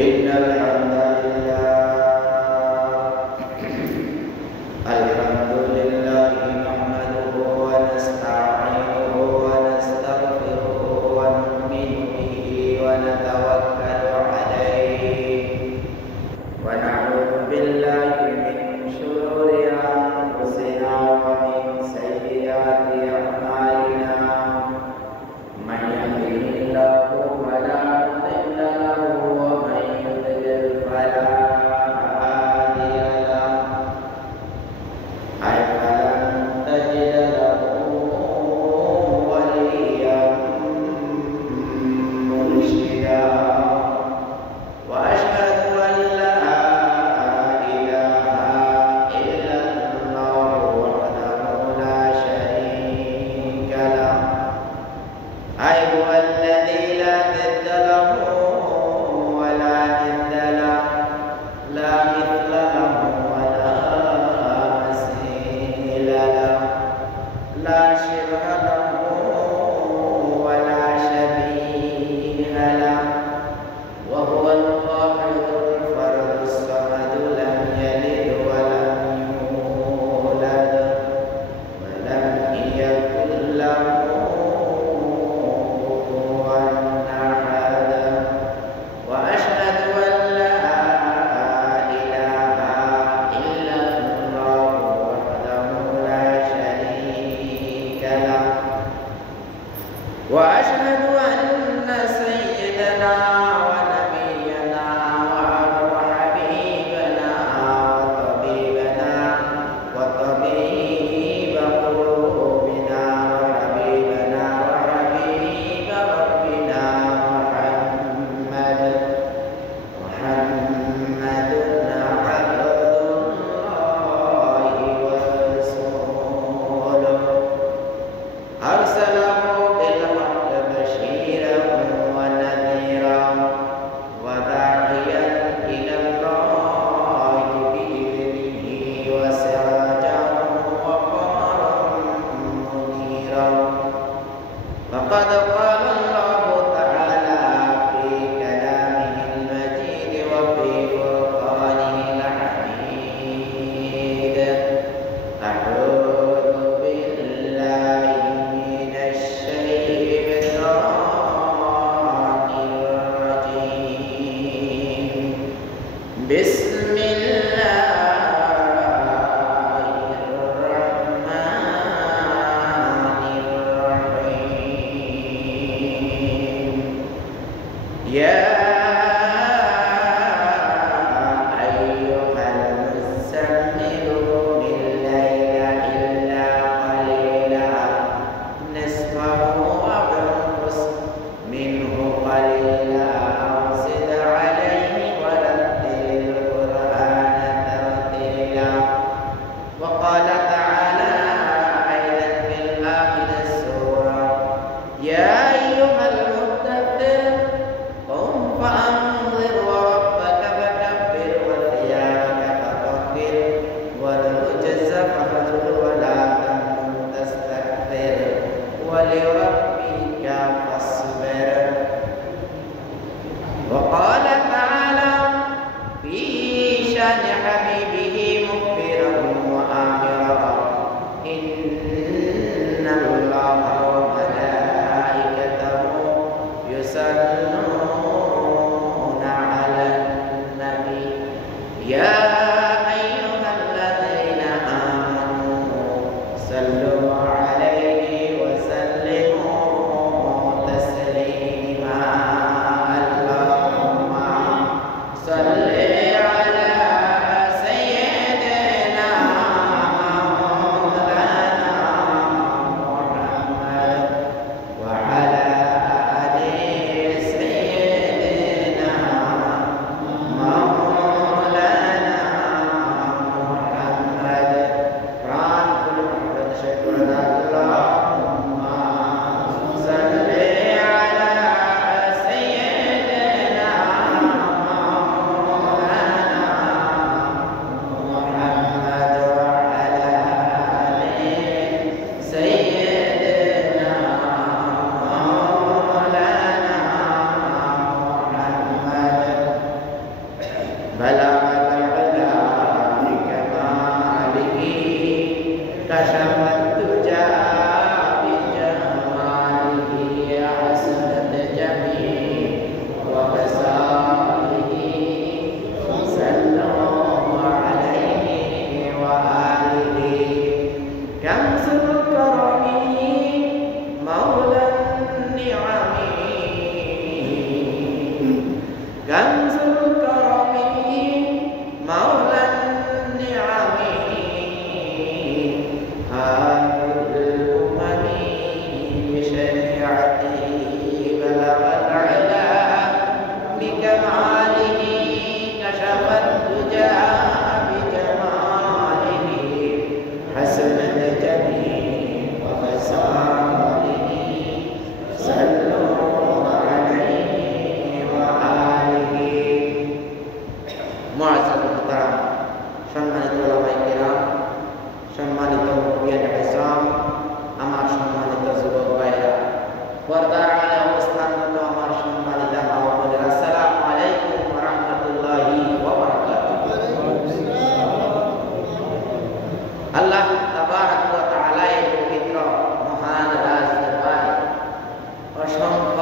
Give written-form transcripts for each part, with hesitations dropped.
إن الحمد لله نحمده ونستعينه ونستغفره ونؤمن به ونتوكل عليه ونعوذ بالله من شرور أنفسنا ومن سيئات أعمالنا من يهده الله فلا مضل له ومن يضلل فلا هادي له فلن تجد له وليا مرشدا وأشهد أن لا إله إلا الله وحده لا شريك له هو الذي لا ضد له ولا ند له لا مثل له ولا مثيل له لا شبه له ولا شبيه له وهو الواحد الفرد الصمد لم يلد ولم يولد ولم يكن له كفوا أحد وأشهد أن لا إله إلا الله وحده لا شريك له وأشهد أن سيدنا ونبينا وحبيبنا وطبيبنا وطبيب قلوبنا وحبيبنا وحبيب ربنا محمد عبد الله ورسوله أرسله بالحق بشيرا ونذيرا وداعيا إلى الله بإذنه وسراجا وقمرا منيرا فقد قال الله تعالى في كلامه المجيد وفي فرقانه الحميد أعوذ بالله من الشيطان الرجيم بسم الله الرحمن الرحيم يا أيها المزمل قم الليل إلا قليلا نصفه أو انقص منه قليلا أو زد عليه ورتل القرآن ترتيلا وقال تعالى أيضا في آخر السورة يا أيها المدثر قم فأنذر وربك فكبر وثيابك فطهر والرجز فاهجر ولا تمنن تستكثر ولربك فاصبر وقال تعالى في شأن حبيبه مخبرا وآمرا إن الله وملائكته يصلون على النبي يا أيها الذين آمنوا صلوا عليه وسلموا تسليما اللهم صل على سيدنا مولانا محمد وعلى آل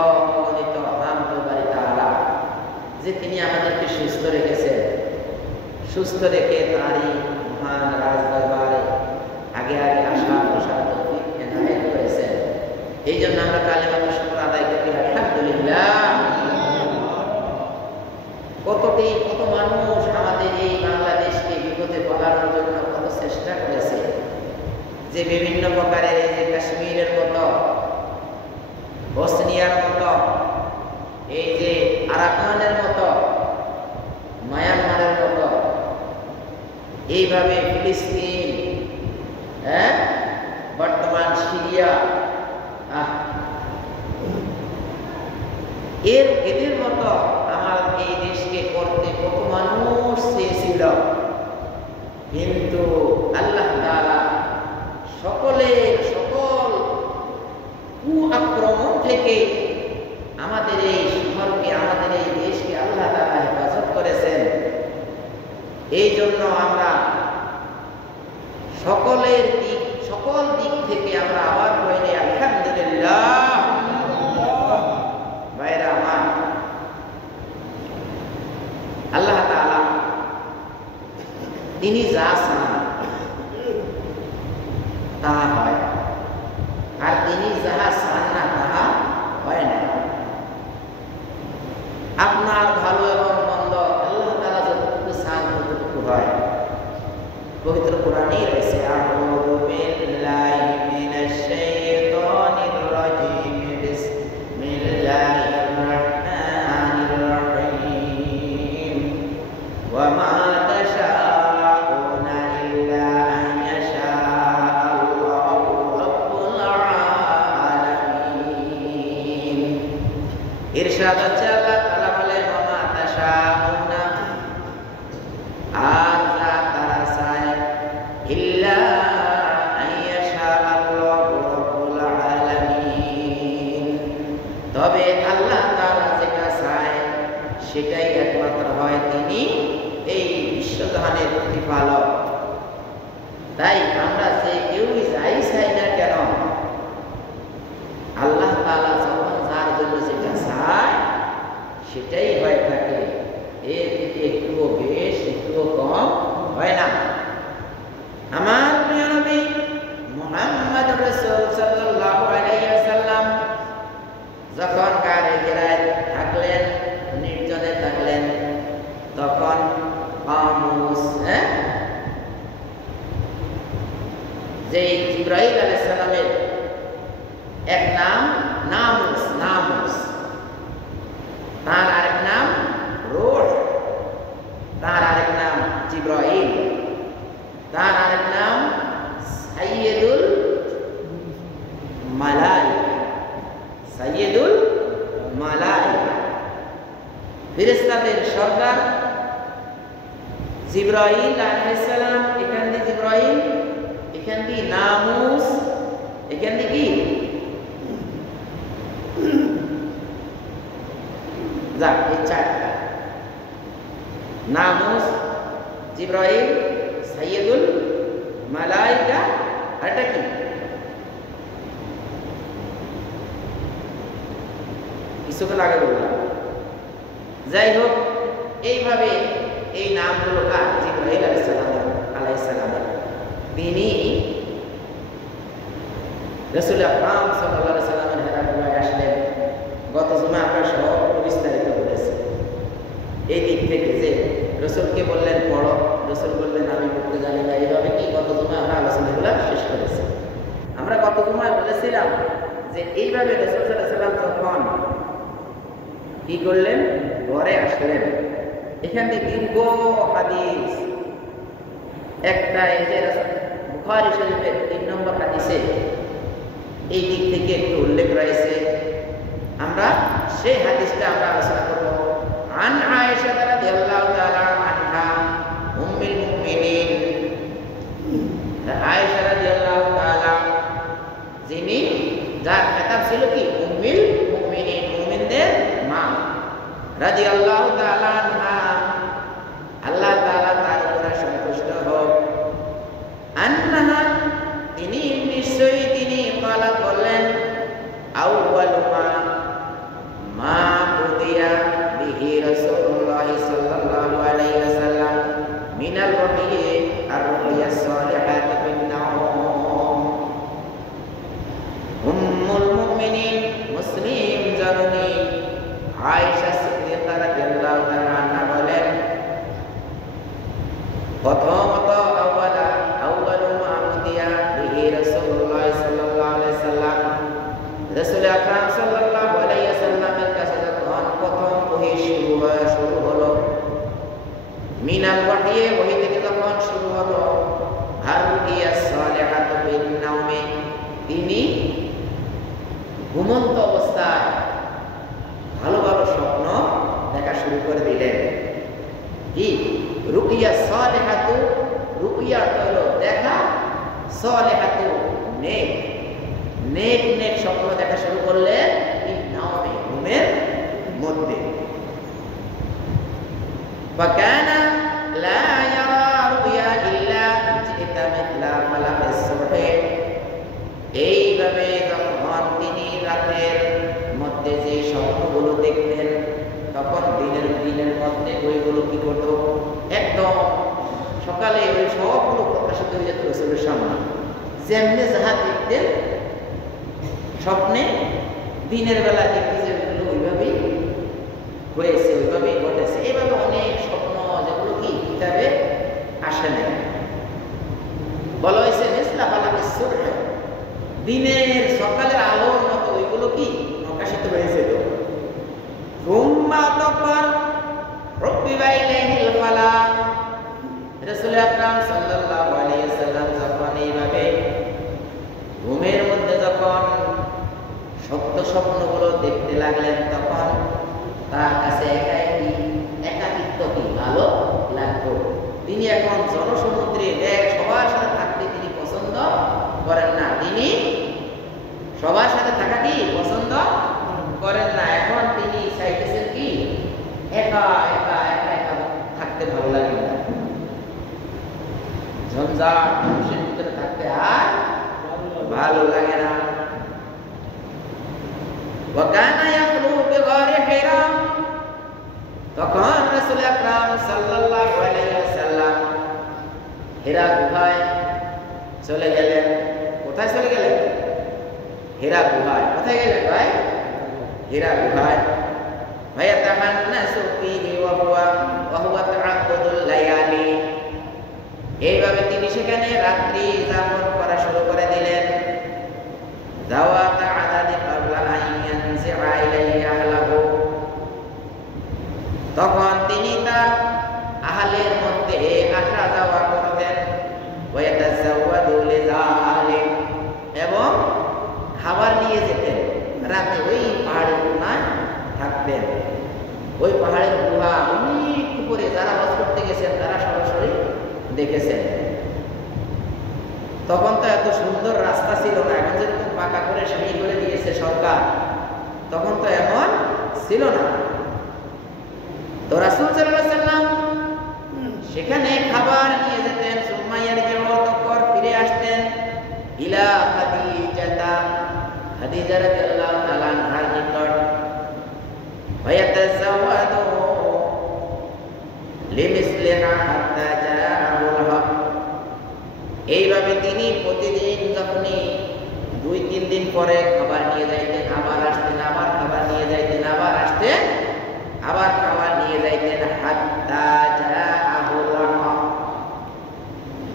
অগণিত হামদ ও বাড়ি তাআলা যে তিনি আমাদেরকে সুস্থ রেখেছেন, সুস্থ রেখে তারই মহান রাজ দরবারে আগে আগে আসা বসার তৌফিক এনায়েত করেছেন। এই জন্য আমরা কালিমাতুশ শুকর আদায় করি আলহামদুলিল্লাহ। কত মানুষ আমাদের এই বাংলাদেশকে বিপদে ফেলানোর জন্য কত চেষ্টা করেছে, যে বিভিন্ন প্রকারের এই যে কাশ্মীরের মতো, বসনিয়ার মতো, এই যে আরাকানের মতো, মায়ানমারের মতো, এইভাবে ফিলিস্তিন, বর্তমান সিরিয়া, এদের মতো আমার এই দেশকে করতে কত মানুষ চেয়েছিল, কিন্তু আল্লাহ তাআলা সকল আক্রমণ থেকে আমাদের এই শহরকে, আমাদের এই দেশকে আল্লাহ তাআলা হেফাজত করেছেন। এই জন্য আমরা সকল দিক থেকে আমরা আবার বলি আলহামদুলিল্লাহ। ভাইরা আমার, আল্লাহ তাআলা তিনি যা চান তাহা হয়, আর তিনি যাহা চান না তাহা হয় না। আপনার ভালো এবং মন্দ আল্লাহ তাআলা যতটুকু চান ততটুকু হয়। পবিত্র কোরআনেই রয়েছে আউযু বিল্লাহি মিনাশ শাইতানির রাজীম বিসমিল্লাহির রাহমানির রাহিম ওয়া মা তাশাউনা ইল্লা আন ইয়াশা আল্লাহু রাব্বুল আলামিন। ইরশাদ হচ্ছে আল্লাহ তাআলা বলেন ওয়া মা তাশাউনা, আর যা তারা চায়, ইল্লা আন ইয়াশা আল্লাহু রাব্বুল আলামিন, তবে আল্লাহ তাআলা যেটা চায় সেটাই একমাত্র হয়, তিনি এই বিশ্বজাহানের প্রতিপালক। তাই আমরা যে কেউই যাই চাই না কেন, আল্লাহ তাআলা যখন যার জন্য যেটা চায় সেটাই হয়ে থাকে, এর থেকে একটুও বেশ একটুও কম হয় না। আমার প্রিয় নবী মুহাম্মদ রাসূল সাল্লাল্লাহু আলাইহি ওয়াসাল্লাম যখন গারে গেরায় থাকলেন, নির্জনে থাকলেন, তখন কামুস, যে জিবরাইল আলাইহিস সালামের এক নাম নামুস, তার আরেক নাম রূহ, তার আরেক নাম জিবরাইল, তার আরেক নাম সাইয়্যিদুল মালায়েকা, ফেরেশতাদের সর্দার জিবরাইল আলাইহিস সালাম। এখান দিয়ে জিবরাইল, এখান দিয়ে নামুস, এখান দিয়ে কি এই চারটা, নামুস, জিবরাইল, সাইয়্যিদুল মালায়েকা, আর এটা কি কিছুক্ষণ আগে বললাম। যাই হোক, এইভাবে এই নামগুলো কার? জিবরাইল আলাইহিস সালাম। তিনি রাসূল আকরাম সাল্লাল্লাহু আলাইহি সাল্লামের হেরাগুলায় আসলেন। গত জুমা আমরা সব বিস্তারিত বলেছি। এই দিক থেকে যে রাসূলকে বললেন পড়ো, রাসূল বললেন আমি পড়তে জানি না, এইভাবে কি গত জুমা আমরা আলোচনাগুলো শেষ করেছি। আমরা গত জুমায় বলেছিলাম যে এইভাবে রাসূল সাল্লাল্লাহু আলাইহি সাল্লাম যখন কি করলেন, ঘরে আসলেন, এখান থেকে দীর্ঘ হাদিস, একটা এই যে বুখারী শরীফের 3 নম্বর হাদিসে এই দিক থেকে একটু উল্লেখ রয়েছে। আমরা সেই হাদিসটা আমরা আলোচনা করব। আন আয়েশা রাদিয়াল্লাহু তাআলা আনহা উম্মুল মুমিনিন, আয়েশা রাদিয়াল্লাহু তাআলা, যিনি যার খেতাব ছিল কি উম্মুল মুমিনিন, মুমিনদের মা, রাদিয়াল্লাহু তাআলা আনহা, আল্লাহ তাআলা তার উপরে সন্তুষ্ট হোক। আন্নাহা, তিনি নিশ্চয়ই তিনি ক্বালাত বললেন, আউয়ালু মা আয়েশা সিদ্দিকা রাদিয়াল্লাহু তাআলা আনহা বলেন, প্রথমত আউয়ালু মা উদিয়া বিহি রাসূলুল্লাহ সাল্লাল্লাহু আলাইহি ওয়াসাল্লাম, রাসূল আকরাম সাল্লাল্লাহু আলাইহি ওয়াসাল্লামের কাছে যখন প্রথম ওহী শুরু হলো, মিনাল ওয়াহyi, ওহী থেকে যখন শুরু হলো, আর রুকিয়া সালিহাতু বিন নাওমি, তিনি ঘুমন্ত অবস্থায় ভালো ভালো স্বপ্ন দেখা শুরু করে দিলেন। কি রুকিয়া সালিহাতু, রুকিয়া হলো দেখা, সালিহাতু নেক, নেক নেক স্বপ্ন দেখা শুরু করলেন বিন নাওমি, ঘুমের মধ্যে। ফাকানা লা ইয়ারা রুয়া ইল্লা জিতা মিথলা ফালাকিস সুবহি, এইভাবে যখন তিনি রাতের মধ্যে যে স্বপ্নগুলো দেখতেন, তখন দিনের মধ্যে ওইগুলো কি করতো, একদম সকালে ওই সবগুলো প্রকাশিত হয়ে যেত রাসূলের সামনে। যেমনি যাহা দেখতেন স্বপ্নে, দিনের বেলা দেখতে যেগুলো ওইভাবেই হয়েছে, ওইভাবেই ঘটেছে। এইভাবে অনেক স্বপ্ন যেগুলো কি কিতাবে আসে না, বলা হয়েছে মিসলা ফালাকিস সুবহি, দিনের সকালের আলোর মতো ওইগুলো কি প্রকাশিত হয়েছে। তো সুম্মা তাফার রুবিবা ইলাইহিল ফালাক, রাসূল আকরাম সাল্লাল্লাহু আলাইহি ওয়াসাল্লাম যখন এইভাবে ঘুমের মধ্যে যখন সত্য স্বপ্নগুলো দেখতে লাগলেন, তখন তার কাছে একাকিত্ব কি ভালো লাগতো। তিনি এখন জনসমুদ্রে সবার সাথে থাকতে তিনি পছন্দ করেন না, তিনি সবার সাথে থাকা কি পছন্দ করেন না। এখন তিনি চাইতেছেন কি একা একা একা একা থাকতে ভালো লাগে না, ঝঞ্ঝাট মানুষের ভিতরে থাকতে আর ভালো লাগে না। ওয়াকানা ইয়াকলু বিগারি হিরা, তখন রাসূল আকরাম সাল্লাল্লাহু আলাইহি ওয়াসাল্লাম হিরা গুহায় চলে গেলেন। কোথায় চলে গেলেন? হিরা গুহায়। কোথায় গেলেন ভাই? হিরা গুহায়। ফায়াতাহান্নাসু ফীহি ওয়া হুয়া তাআব্বুদুল লায়ালি, এইভাবে তিনি সেখানে রাত্রি যাপন করা শুরু করে দিলেন। যাওয়াত আদাদি ক্বাবলা আন ইয়ানজিআ ইলাইহি আহলাহু, তখন তিনি তার আহলের মধ্যে আসা যাওয়া করতেন। ওয়া ইয়াতাযাওয়াদু লিযালিক, এবং খাবার নিয়ে যেতেন। রাতে ওই পাহাড়ের গুহায় থাকতেন। ওই পাহাড়ের গুহা অনেক উপরে, যারা হজ করতে গেছেন তারা সরাসরি দেখেছেন। তখন তো এত সুন্দর রাস্তা ছিল না, এখন যেরকম পাকা করে সিঁড়ি করে দিয়েছে সরকার, তখন তো এমন ছিল না। তো রাসূল সাল্লাল্লাহু আলাইহি ওয়াসাল্লাম সেখানে খাবার নিয়ে যেতেন। সুম্মাইয়ার পর ফিরে আসতেন ইলা খাদিজাতা, খাদিজা রাদিয়াল্লাহু তাআলা আনহার নিকট। ওয়ায়াতাযাওয়াদু লিমিসলিহা হাত্তা জাআহুল হক, এইভাবে তিনি প্রতিদিন যখনই 2-3 দিন পরে খাবার নিয়ে যাইতেন, আবার আসতেন, আবার খাবার নিয়ে যাইতেন, আবার আসতেন, আবার খাবার নিয়ে যাইতেন। হাত্তা জাআহুল হক,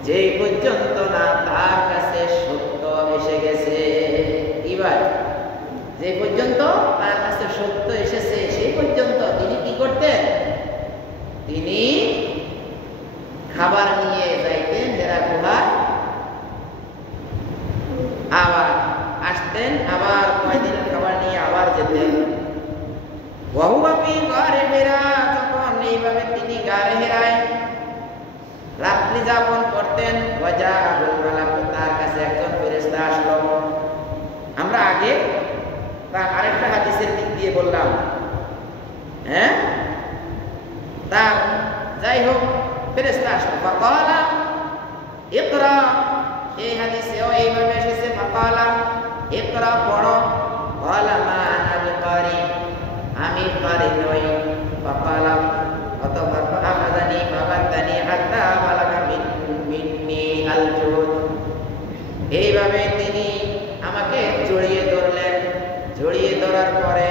যেই পর্যন্ত না তার কাছে সত্য এসে গেছে। এবার যে পর্যন্ত তার কাছে সত্য এসেছে সেই পর্যন্ত তিনি কি করতেন? তিনি খাবার নিয়ে যাইতেন হেরা গুহায়, আবার আসতেন, আবার কয়দিন খাবার নিয়ে আবার যেতেন। ওয়া হুয়া ফি গারে হিরা, তখন এইভাবে তিনি গারে হিরায় রাত্রি যাপন করতেন। ওয়াজাহুল মালাক, তার কাছে একজন ফেরেশতা আসলো। আমরা আগে তার আরেকটা হাদিসের দিক দিয়ে বললাম, হ্যাঁ, তার যাই হোক ফেরেশতা আসলো। ফাকালা ইকরা, এই হাদিসেও এইভাবে এসেছে, ফাকালা ইকরা, পড়ো। ক্বালা মা আনা বিকারি, আমি পারি নই। ফাকালা অতঃপর ফাআখাযানি ফাবাত্তানি হাত্তা বালাগা মিন্নি আল-জুদ, এইভাবে তিনি আমাকে জড়িয়ে ধরলেন। জড়িয়ে ধরার পরে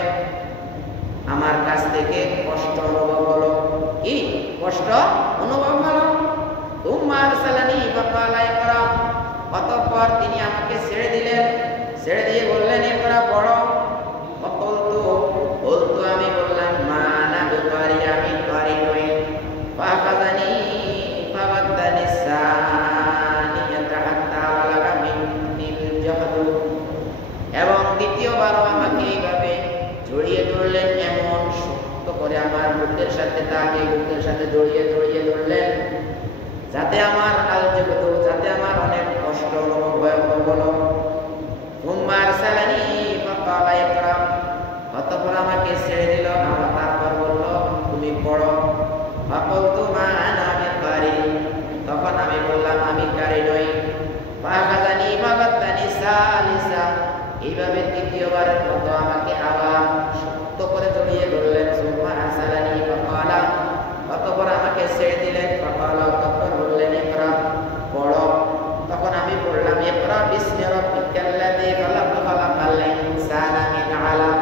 আমার কাছ থেকে কষ্ট অনুভব হলো। কি কষ্ট অনুভব হলো? তুম্মা আরসালানি ফাকালা ইকরা, অতঃপর তিনি আমাকে ছেড়ে দিলেন, ছেড়ে দিয়ে বললেন ইকরা পড়ো। বলতো আমি বললাম মা আনা বিকারি, আমি কারি নই। ফাখাযানি ফাওয়াদানি সানিয়াতা হাত্তা বালাগা মিন্নিল জাহদু, এবং দ্বিতীয়বারও আমাকে এইভাবে জড়িয়ে ধরলেন, এমন শক্ত করে আমার বুকের সাথে তাকে বুকের সাথে জড়িয়ে জড়িয়ে ধরলেন, যাতে আমার আলজগত, যাতে আমার অনেক কষ্ট অনুভব ভয়ঙ্কর হলো। তুম্মা আরসালানি ফাকালা ইকরা, অতঃপর আমাকে ছেড়ে দিল, আমার তারপর বলল তুমি পড়ো। ফাকুলতু মা আনা বিকারি, তখন আমি বললাম আমি কারি নই। ফাখাযানি ফাওয়াদানি সালিসা, এইভাবে তৃতীয়বারের মতো আমাকে আবার শক্ত করে জড়িয়ে ধরলেন। সুম্মা আরসালানি ফাকালা, অতঃপর আমাকে ছেড়ে দিলেন। ফাকালা, তখন বললেন ইকরা পড়ো। তখন আমি বললাম ইকরা বিসমি রাব্বিকাল্লাযী খালাক খালাকাল ইনসানা মিন আলাক।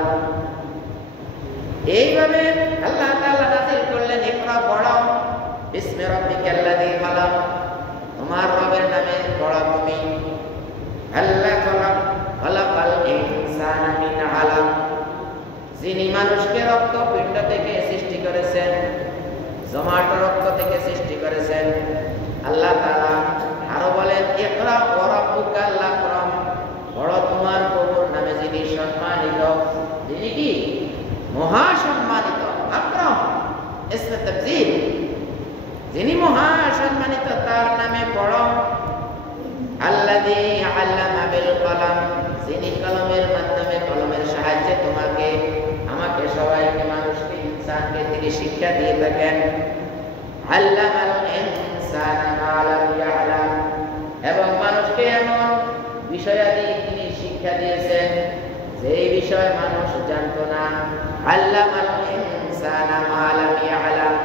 এইভাবে আল্লাহ তাআলা নাযিল করলেন ইকরা পড়ো, বিসমি রাব্বিকাল্লাযী খালাক, তোমার রবের নামে পড়ো তুমি। আল্লাহ খালাক খালাকাল ইনসানা মিন আলাক, যিনি মানুষকে রক্তপিণ্ড থেকে সৃষ্টি করেছেন, জমাট রক্ত থেকে সৃষ্টি করেছেন। আল্লাহ তাআলা আরো বলেন ইকরা ওয়া রাব্বুকাল আকরাম, পড়ো তোমার প্রভুর নামে যিনি সম্মানিত, যিনি কি মহা সম্মানিত। আকরাম ইসমে তাফজিল, যিনি মহা সম্মানিত তার নামে পড়ো। আল্লাযী আল্লামা বিল কলম, যিনি কলমের মাধ্যমে, কলমের সাহায্যে তোমাকে, আমাকে, সবাইকে, মানুষকে, ইনসানকে তিনি শিক্ষা দিয়ে থাকেন। আল্লামাল ইনসানা মা লাম ইয়ালাম, এবং মানুষকে এমন বিষয়াদি তিনি শিক্ষা দিয়েছেন যেই বিষয় মানুষ জানতো না। আল্লামাল ইনসানা মা লাম ইয়ালাম,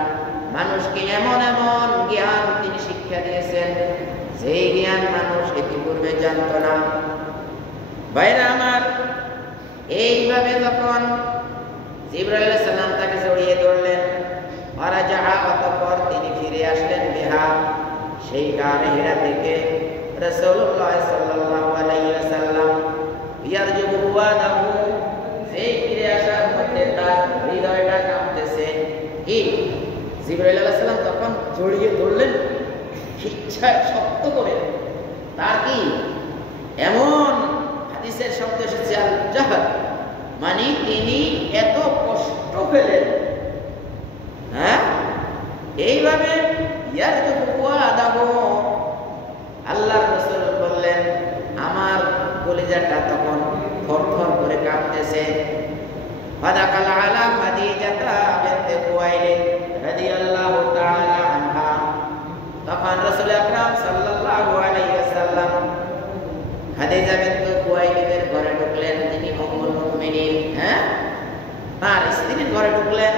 মানুষকে এমন এমন জ্ঞান তিনি শিক্ষা দিয়েছেন যেই জ্ঞান মানুষ ইতিপূর্বে জানতো না। ভাইরা আমার, এইভাবে যখন জিবরাইল আলাইহিস সালাম তাকে জড়িয়ে ধরলেন, ফারাজা, অতঃপর তিনি ফিরে আসলেন বিহা, সেই গারে হিরা থেকে। রাসূলুল্লাহ সাল্লাল্লাহু আলাইহি ওয়াসাল্লাম ইয়ারজুবু ওয়াদাহু, সেই ফিরে আসার মধ্যে তার হৃদয়টা কাঁপতেছে। কি জিবরাইল আলাইহিস সালাম তখন জড়িয়ে ধরলেন ইচ্ছায় শক্ত করে। তার কি এমন হাদিসের শব্দ এসেছে আল জাহদ, মানে তিনি এত কষ্ট পেলেন। হ্যাঁ, এইভাবে আল্লাহর রাসূল বললেন আমার কলিজাটা তখন থরথর করে কাঁপতেছে। ফাদাকাল আলা খাদিজাতা বিনতে খুয়াইলিদ রাদিয়াল্লাহু তাআলা আনহা, তখন রাসূল আকরাম সাল্লাল্লাহু আলাইহি ওয়াসাল্লাম খাদিজা বিনতে খুয়াইলিদের ঘরে ঢুকলেন, তিনি উম্মুল মুমিনিন, হ্যাঁ, তার স্ত্রীর ঘরে ঢুকলেন।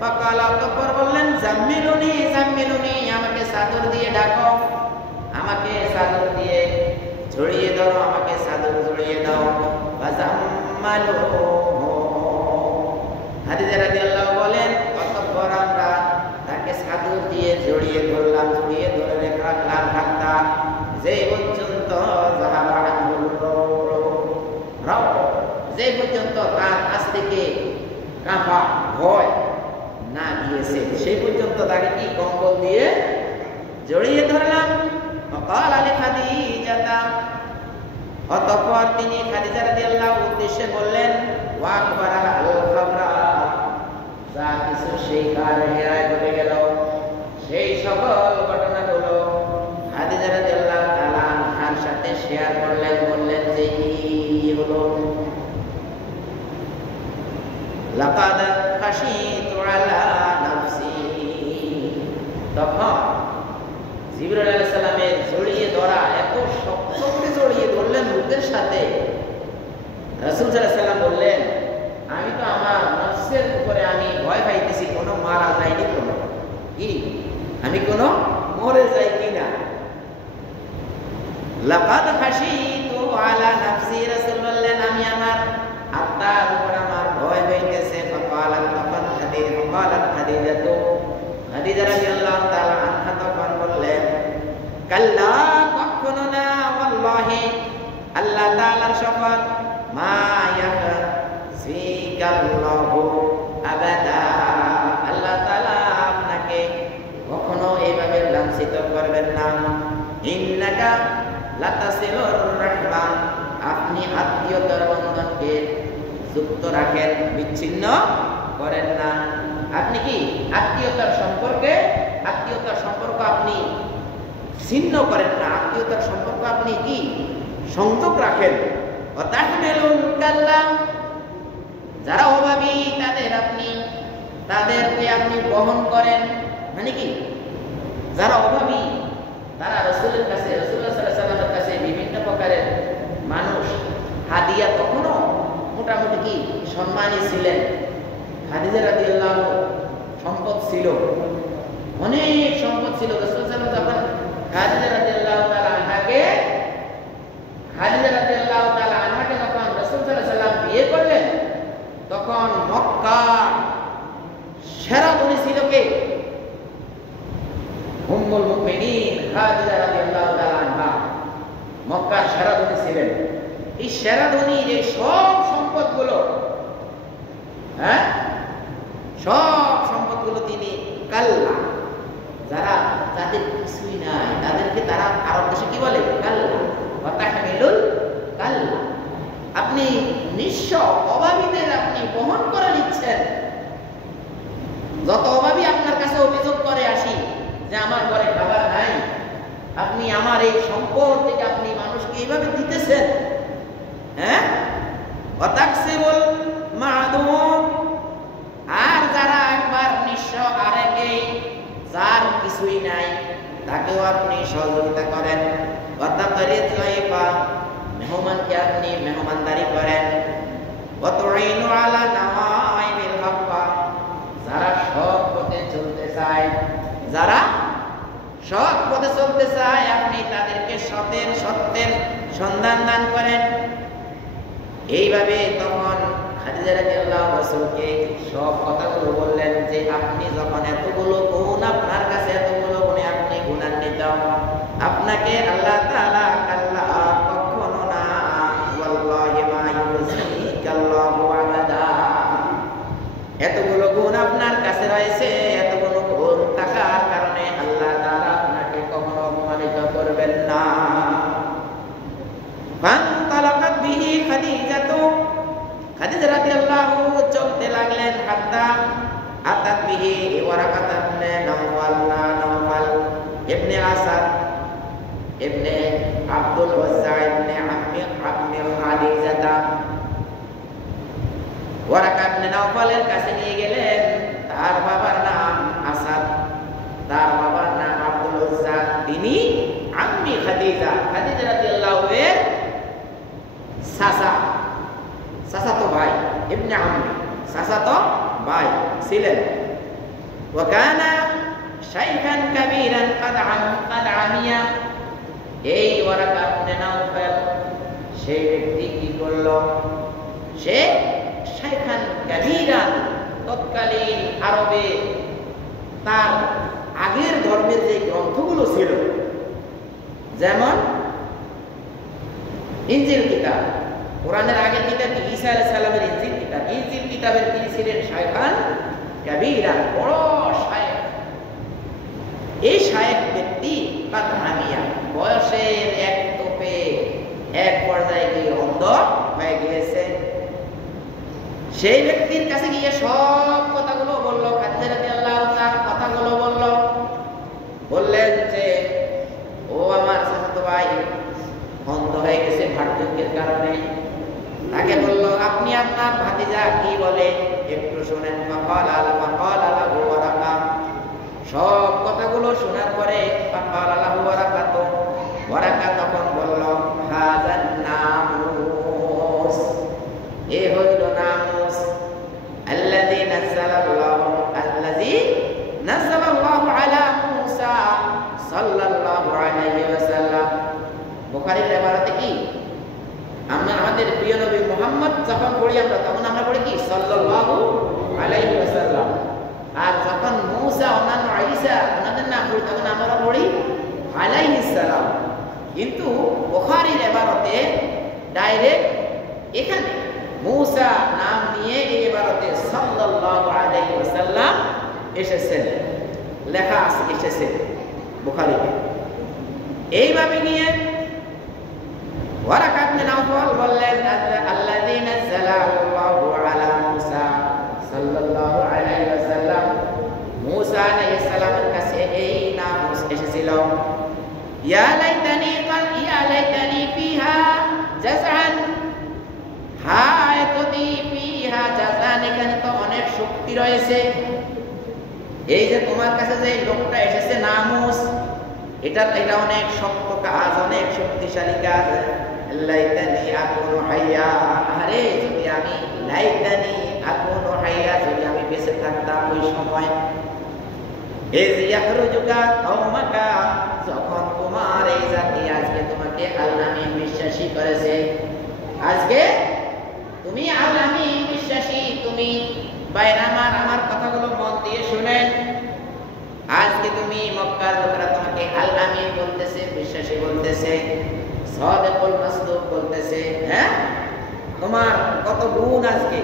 ফাকালা, অতঃপর বললেন জাম্মিলুনি জাম্মিলুনি, আমাকে চাদর দিয়ে ঢাকো, আমাকে চাদর দিয়ে জড়িয়ে ধরো, আমাকে চাদর জড়িয়ে দাও। ফাজাম্মালুহু, খাদিজা রাদিয়াল্লাহু বলেন অতঃপর আমরা তাকে চাদর দিয়ে জড়িয়ে ধরলাম, জড়িয়ে ধরে রাখলাম হাত্তা, যে পর্যন্ত যাহাবা আনহুর রাও, যে পর্যন্ত তার কাছ থেকে কাঁপা ভয় না গিয়েছে, সেই পর্যন্ত তাকে কি কম্বল দিয়ে জড়িয়ে ধরলাম। ফাকাল আলী খাদিজাতা, অতঃপর তিনি খাদিজা রাদিয়াল্লাহু উদ্দেশ্যে বললেন ওয়া আখবারা আল খাবরা, যা কিছু সেই কারে হেরায় ঘটে গেল, সেই সকল ঘটনাগুলো খাদিজা রাদিয়াল্লাহু তাআলা আনহার সাথে শেয়ার করলেন। বললেন যে কি হলো, লাকাদ খাশিতু আলা নাফসি, তখন জিবরাইল আলাইহিস সালামের জড়িয়ে ধরা, এত শক্ত করে জড়িয়ে ধরলেন বুকের সাথে। রাসূল সাল্লাল্লাহু আলাইহি ওয়াসাল্লাম বললেন আমি তো আমার নফসের উপরে আমি ভয় পাইতেছি, কোনো মারা যায়নি, কোনো কি আমি কোনো মরে যাই কিনা। লাকাদ খাশিতু আলা নাফসি, রাসূল বললেন আমি আমার আত্মার উপর আমার ভয় হইতেছে। ফাকালা, তখন খাদিজা ফাকালাত খাদিজাতু, খাদিজা রাদিয়াল্লাহু তাআলা আনহা তখন বললেন, কাল্লা, কখনো না, ওয়াল্লাহি, আল্লাহ তাআলার শপথ, মা ইয়াহসিকাল্লাহু আবাদা, আল্লাহ তাআলা আপনাকে কখনো এইভাবে লাঞ্ছিত করবেন না। ইন্নাকা লাতাসিলুর রাহমা, আপনি আত্মীয়তার বন্ধনকে যুক্ত রাখেন, বিচ্ছিন্ন করেন না। আপনি কি আত্মীয়তার সম্পর্ক আপনি ছিন্ন করেন না, আত্মীয়তার সম্পর্ক আপনি কি সংযোগ রাখেন। ওয়াতাহমিলুল কাল্লা, যারা অভাবী তাদেরকে আপনি বহন করেন। মানে কি, যারা অভাবী তারা রাসূলের কাছে, রাসূলুল্লাহ সাল্লাল্লাহু আলাইহি ওয়াসাল্লামের কাছে বিভিন্ন প্রকারের মানুষ হাদিয়া, তখনও মোটামুটি কি সম্মানী ছিলেন। খাদিজা রাদিয়াল্লাহু সম্পদ ছিল, অনেক সম্পদ ছিল। রাসূল সাল্লাল্লাহু আলাইহি ওয়াসাল্লাম খাদিজা রাদিয়াল্লাহু তাআলা আনহাকে যখন রাসূল সাল্লাল্লাহু আলাইহি ওয়াসাল্লাম বিয়ে করলেন, তখন মক্কার সেরা ধনী ছিল কে? উম্মুল মুমিনিন খাদিজা রাদিয়াল্লাহু তাআলা আনহা মক্কার সেরা ধনী ছিলেন। এই সেরা ধনীর এই সব সম্পদগুলো, সব সম্পদগুলো তিনি কাল্লা, যাদের কিছুই নাই তাদেরকে তারা আরব দেশে কি বলে? কাল্লা। ওয়াতাহমিলুল কাল্লা, আপনি নিঃস্ব অভাবীদের আপনি বহন করে নিচ্ছেন। যত অভাবী আপনার কাছে অভিযোগ করে আসি যে আমার ঘরে খাবার নাই, আপনি আমার এই সম্পদ থেকে আপনি মানুষকে এইভাবে দিতেছেন। ওয়াতাকসিবুল মা'দুম, আর যারা একবার নিঃস্ব, আরেকেই যার কিছুই নাই তাকেও আপনি সহযোগিতা করেন। ওয়াতাকরিদ যায়ফা, মেহমানকে আপনি মেহমানদারি করেন। ওয়াতুইনু আলা নাওয়াইবিল হক, যারা সৎ পথে চলতে চায় আপনি তাদেরকে সত্যের সন্ধান দান করেন। এইভাবে তখন খাদিজা রাদিয়াল্লাহু রাসূলকে সব কথাগুলো বললেন যে আপনি যখন এতগুলো গুণ, আপনার কাছে এতগুলো গুণে আপনি গুণান্বিত, আপনাকে আল্লাহ তাআলা কাল্লা, কখনো না, ওয়াল্লাহি মা ইউযিকাল্লাহু আবাদা, এতগুলো গুণ আপনার কাছে রয়েছে, এতগুলো গুণ থাকার কারণে আল্লাহ তাআলা আপনাকে কখনো অপমানিত করবেন না। ফান্তালাকাত বিহি খাদিজাতু, খাদিজা রাদিয়াল্লাহু চলতে লাগলেন, হাত্তা আতাত বিহি ওয়ারাকাত ইবনে নাওফাল ইবনে আসাদ ইবনে আব্দুল ওয়াজ্জা ইবনে আম্মি খাদিজাতা, ওয়ারাকা ইবনে নাওফালের কাছে নিয়ে গেলেন। তার বাবার নাম আসাদ, তার বাবার নাম আব্দুল ওয়াজ্জা, তিনি আম্মি খাদিজা, খাদিজা রাদিয়াল্লাহু এর চাচাতো ভাই, ইবনে আম্মি, চাচাতো ভাই ছিলেন। ওয়া কানা শাইখান কাবীরান কাদ আমিয়া, এই ওয়ারাকা ইবনে নাওফাল সেই ব্যক্তি কি করল? সে শাইখান কাবীরান, তৎকালীন আরবে তার আগের ধর্মের যে গ্রন্থগুলো ছিল, যেমন ইনজিল কিতাব, কোরআনের আগের কিতাব ঈসা আলাইহিস সালামের ইনজিল কিতাবের তিনি ছিলেন শাইখান কাবীরান, বড় শায়েখ। এই শায়েখ ব্যক্তি কাদ আমিয়া, বয়সের এক তোপে এক পর্যায়ে গিয়ে অন্ধ হয়ে গিয়েছে। সেই ব্যক্তির কাছে গিয়ে সব কথাগুলো বললো, খাদিজা রাদিয়াল্লাহু তাআলা কথাগুলো বললেন যে ও আমার চাচাতো ভাই অন্ধ হয়ে গেছে বার্ধক্যের কারণে। তাকে বলল, আপনি আপনার ভাতিজা কি বলে একটু শুনেন। ফাকালা লাহু ওয়ারাকা, সব কথাগুলো শোনার পরে ফাকালা লাহু ওয়ারাকাতু, ওয়ারাকা তখন বলল, হাযান নামুস, এ হইল নামুস, আল্লাযী নাযালাল্লাহু আলা মূসা সাল্লাল্লাহু আলাইহি ওয়াসাল্লাম। বুখারীর ইবারাতে কি, আমরা আমাদের প্রিয় নবী মুহাম্মদ যখন পড়ি আমরা, তখন আমরা পড়ি কি সাল্লাল্লাহু আলাইহি ওয়াসাল্লাম। কিন্তু বুখারীর ইবারতে ডাইরেক্ট এখানে মূসা নাম নিয়ে এই ইবারতে সাল্লাল্লাহু আলাইহি ওয়াসাল্লাম এসেছেন, লেখা এসেছে বুখারীতে। এইভাবে নিয়ে ওয়ারাকা ইবনে নাওফল বললেন আল্লাযী নাযালাহু আলা মূসা সাল্লাল্লাহু আলাইহি ওয়াসাল্লাম, মূসা আলাইহিস সালামের কাছে এই নাম এসেছিল, ইয়া লাইতানি ফিহা জাযআন, হায় যদি ফিহা জাযআন, এখানে তো অনেক শক্তি রয়েছে। এই যে তোমার কাছে যে লোকটা এসেছে নামুস, এটা অনেক শক্ত কাজ, অনেক শক্তিশালী কাজ। লাইতানি আকুনু হাইয়া, আরে যদি আমি লাইতানি আকুনু হাইয়া, যদি আমি বেঁচে থাকতাম ওই সময়। ইয ইয়াখরুজুকা কওমাকা, যখন তোমার এই জাতি আজকে তোমাকে আল্লাহর বিশ্বাসী করেছে, আজকে তুমি আল্লাহর বিশ্বাসী, তুমি বাইরে আমার কথাগুলো মন দিয়ে শুনেন। আজকে তুমি মক্কার লোকেরা তোমাকে আল্লাহর বলতেছে, বিশ্বাসী বলতেছে, সাদিকুল মাসদুক বলতেছে, হ্যাঁ তোমার কত গুণ আজকে।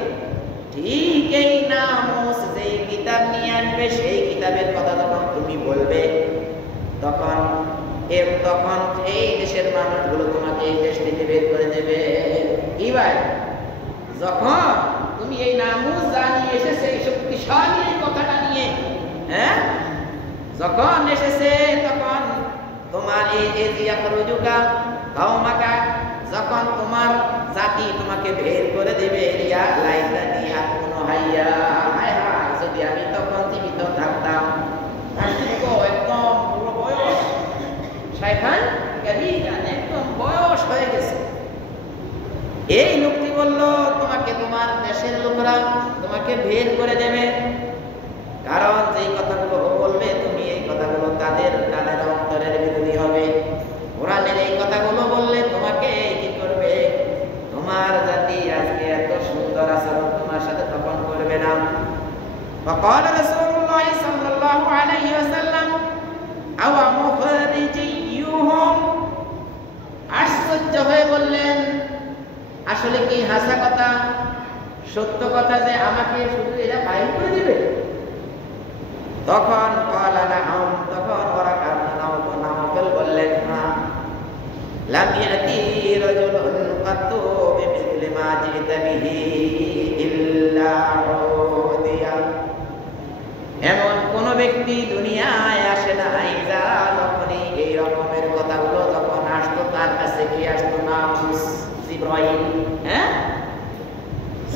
ঠিক এই নামুস যেই কিতাব নিয়ে আসবে, সেই কিতাবের কথা যখন তুমি বলবে, তখন এই দেশের মানুষগুলো তোমাকে এই দেশ থেকে বের করে দেবে। কি ভাই, যখন তুমি এই নামুস জানিয়ে এসেছে, এই শক্তিশালী এই কথাটা নিয়ে, হ্যাঁ যখন এসেছে, তখন তোমার এই যে ইয়াখরুজুকা কওমাকা, যখন তোমার জাতি তোমাকে বের করে দেবে, ইয়া লাইতানি আকুনু হাইয়া, হায় হায় যদি আমি তখন জীবিত থাকতাম। একদম পুরো বয়স, শাইখান কাবীরান, একদম বয়স হয়ে গেছে। এই লোকটি বলল, তোমাকে তোমার দেশের লোকরা তোমাকে বের করে দেবে, কারণ যেই কথাগুলো বলবে তুমি, এই কথাগুলো তাদের অন্তরের বিরোধী হবে। কোরআনের এই কথাগুলো বললে তোমাকে কি করবে? তোমার জাতি আজকে এত সুন্দর আচরণ তোমার সাথে তখন করবে না। فقال رسول الله صلى الله عليه وسلم أو مخرجيهم, আশ্চর্য হয়ে বললেন, আসলে কি হাসা কথা, সত্য কথা যে আমাকে শুধু এরা বাইর করে দিবে? তখন তখন ওয়ারাকা ইবনে নাওফল বললেন, না, লাম ইয়াতি রাজুলুন কাত্তু বিমিসলি মা জিতা বিহি ইল্লা উদিয়া, এমন কোন ব্যক্তি দুনিয়ায় আসে নাই যা যখনই এই রকমের কথাগুলো যখন আসতো তার কাছে কি আসতো না, জিবরাইল, হ্যাঁ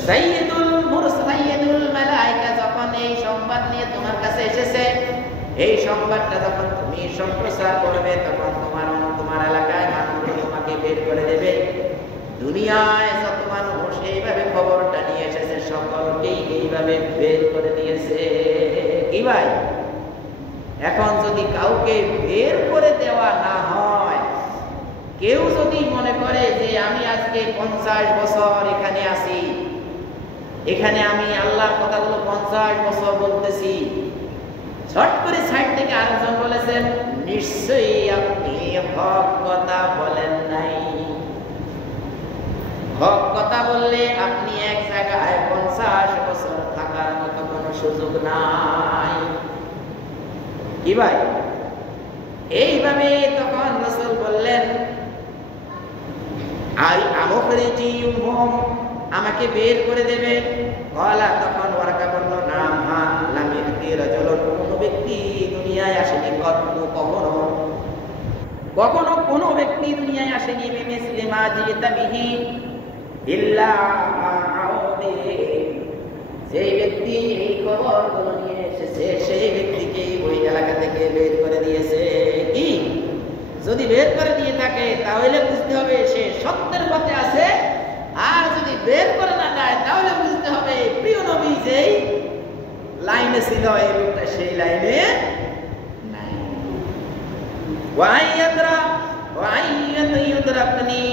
সাইয়্যিদুল মালায়েকা, যখন এই সংবাদ নিয়ে তোমার কাছে এসেছে, এই সংবাদটা যখন তুমি সম্প্রচার করবে, তখন তোমার এলাকায় মানুষগুলো তোমাকে বের করে দেবে। দুনিয়ায় যত মানুষ এইভাবে খবরটা নিয়ে এসেছে, সকলকেই এইভাবে বের করে দিয়েছে। কি ভাই, এখন যদি কাউকে বের করে দেওয়া না হয়, কেউ যদি মনে করে যে আমি আজকে 50 বছর এখানে আছি, এখানে আমি আল্লাহর কথাগুলো 50 বছর বলতেছি, ছট করে সাইড থেকে আরেকজন বলেছেন, নিশ্চয়ই আপনি হক কথা বলেন নাই। হক কথা বললে আপনি এক জায়গায় 50 বছর থাকার মতো কোনো সুযোগ নাই। কি ভাই, এইভাবে তখন রাসূল বললেন, আমখরিজিহুম, আমাকে বের করে দেবে। বলা তখন ওয়ারাকা বলল, না, লাম ইয়াতি রাজুলুন, কোন ব্যক্তি দুনিয়ায় আসেনি, কখনো কোন ব্যক্তি দুনিয়ায় আসেনি, বিমিসলি মা জিতা বিহি ইল্লা আউদি, যেই ব্যক্তি এই খবরগুলো নিয়ে এসেছে, সেই ব্যক্তিকে ওই এলাকা থেকে বের করে দিয়েছে। কি, যদি বের করে দিয়ে থাকে তাহলে বুঝতে হবে সে সত্যের পথে আছে, আর যদি বের করে না দেয় তাহলে বুঝতে হবে প্রিয় নবী যেই লাইনে ছিল এই লোকটা সেই লাইনে নাই। ওয়াইয়াদরাকনি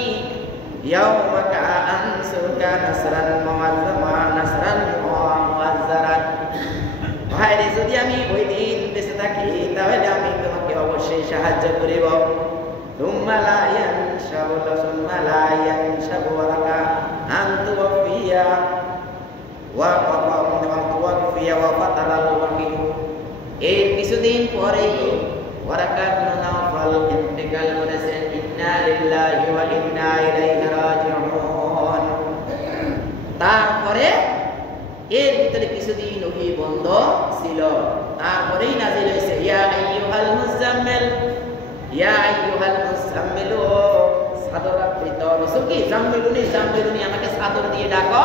ইয়াওমাকা আনসুরকা নাসরান মুআজ্জারান, ভাইরে যদি আমি ওই দিন বেঁচে থাকি তাহলে আমি তোমাকে অবশ্যই সাহায্য করিব। থুম্মা লা ইয়ানশাবু ওয়ারাকা আন তুওয়াফিয়া ওয়া ফাতারাল ওয়াকিউ। এর কিছুদিন পরেই ওয়ারাকা ইবনে নাওফাল ইন্তেকাল করেছেন। ইন্না লিল্লাহি ওয়া ইন্না ইলাইহি রাজিউন। তারপরে এর ভিতরে কিছুদিন ওহী বন্ধ ছিল, তারপরেই নাযিল হয়েছে ইয়া আইয়ুহাল মুজাম্মিল, ইয়া আইয়ুহাল মুজাম্মিল, চাদর আবৃত। রাসূল কি জাম্মিলুনি জাম্মিলুনি, আমাকে চাদর দিয়ে ডাকো,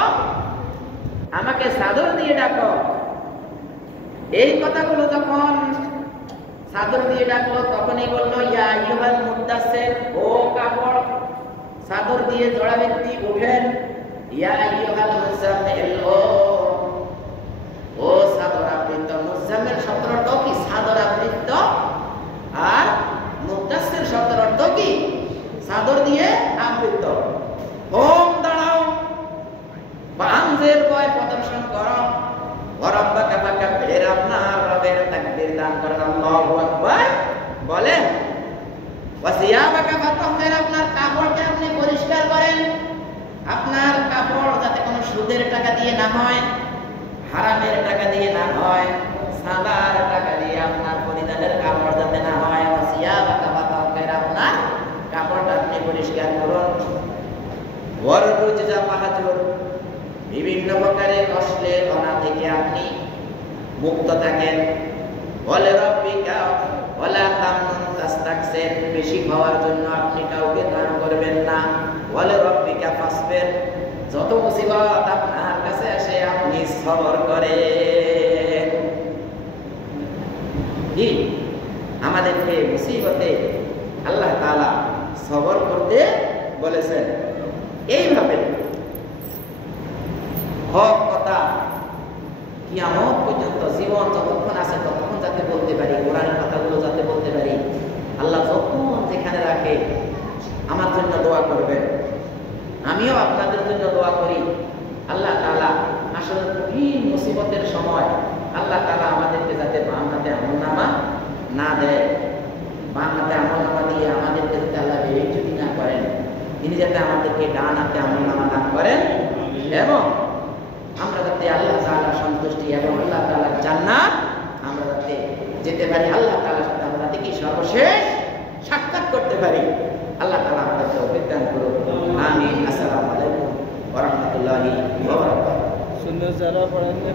আমাকে চাদর দিয়ে ডাকো। এই কথাগুলো যখন চাদর দিয়ে ডাকলো তখনই বললো ইয়া আইয়ুহাল মুদ্দাসসির, ও কাপড় চাদর দিয়ে জড়া ব্যক্তি উঠেন। ইয়া আইয়ুহাল মুজাম্মিল, ও চাদর আবৃত। মুজাম্মিল শব্দের অর্থ কি? চাদর আবৃত। আর মুদ্দাসসির শব্দের অর্থ কি? চাদর দিয়ে আবৃত। ওম দাঁড়াও, বানজের ভয় প্রদর্শন করো, ওয়ারাব্বাকা ফাকাব্বির, আপনার রবের তাকবীর দান করেন, আল্লাহু আকবার বলেন। ওয়াসিয়াবাকা ফাতাহহির, আপনার কাপড়কে আপনি পরিষ্কার করেন। আপনার কাপড় যাতে কোনো সুদের টাকা দিয়ে না হয়, হারামের টাকা দিয়ে না হয়, সাদার টাকা দিয়ে আপনার পরিধানের কাপড় যাতে না হয়। ওয়াসিয়াবাকা ফাতাহহির, আপনার কাপড়টা আপনি পরিষ্কার করুন। ওয়াররুজা ফাহাজুর, বিভিন্ন প্রকারের অশ্লীলতা থেকে আপনি মুক্ত থাকেন। ওয়ালি রাব্বিকা ওয়ালা তামনুন তাস্তাকসির, বেশি খাওয়ার জন্য আপনি কাউকে দান করবেন না। ওয়ালি রাব্বিকা ফাসবির, যত মুসিবত আপনার কাছে আসে আপনি সবর করেন। কি আমাদেরকে মুসিবতে আল্লাহ তাআলা সবর করতে বলেছেন। এইভাবে হক কথা কিয়ামত পর্যন্ত জীবন যতক্ষণ আছে ততক্ষণ যাতে বলতে পারি, কোরআনের কথাগুলো যাতে বলতে পারি। আল্লাহ যখন যেখানে রাখে আমার জন্য দোয়া করবেন, আমিও আপনাদের জন্য দোয়া করি। আল্লাহ তাআলা আসলে কঠিন মুসিবতের সময় আল্লাহ তাআলা আমাদেরকে যাতে বাম হাতে আমলনামা না দেয়, বাম হাতে আমলনামা দিয়ে আমাদেরকে যাতে আল্লাহ বেইজ্জতি না করেন, তিনি যাতে আমাদেরকে ডান হাতে আমলনামা দান করেন, এবং আমরা যাতে আল্লাহ তাআলার সন্তুষ্টি এবং আল্লাহ তাআলার জান্নাত আমরা যাতে যেতে পারি, আল্লাহ তাআলার সাথে আমরা যাতে কি সর্বশেষ সাক্ষাৎ করতে পারি। আল্লাহ তাআলা আমাদেরকে তৌফিক দান করুন। আমিন। আসসালামু আলাইকুম ওয়া রাহমাতুল্লাহি ওয়া বারাকাতুহু। সুন্নাত যারা পড়েন না